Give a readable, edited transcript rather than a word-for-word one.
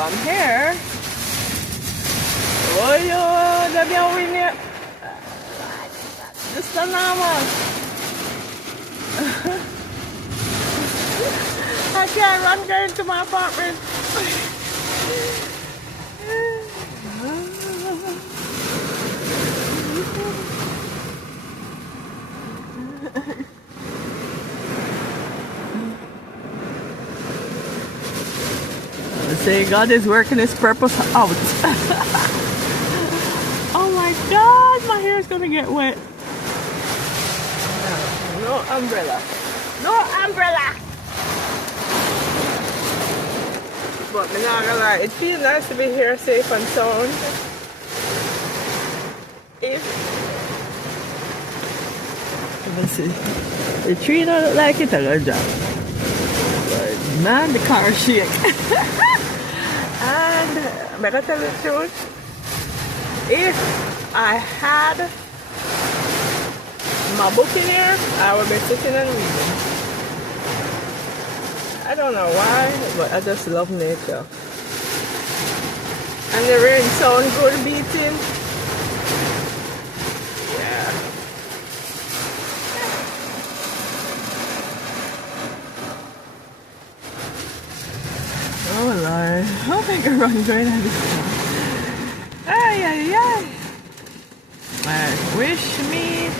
I'm here. Oh, yo, the bien winner. Just a normal. I can't run go into my apartment. Say God is working his purpose out. Oh my God, my hair is gonna get wet. No umbrella. No umbrella. But I'm not gonna lie, it feels nice to be here safe and sound. Let's see. The tree don't look like it, I'm gonna drop. But man, the car shake. And I'm gonna tell you the truth. If I had my book in here, I would be sitting and reading. I don't know why, but I just love nature. And the rain sounds good beating. Yeah. Oh Lord, I hope I can run right out of this car. Ay, ay, ay. Like, wish me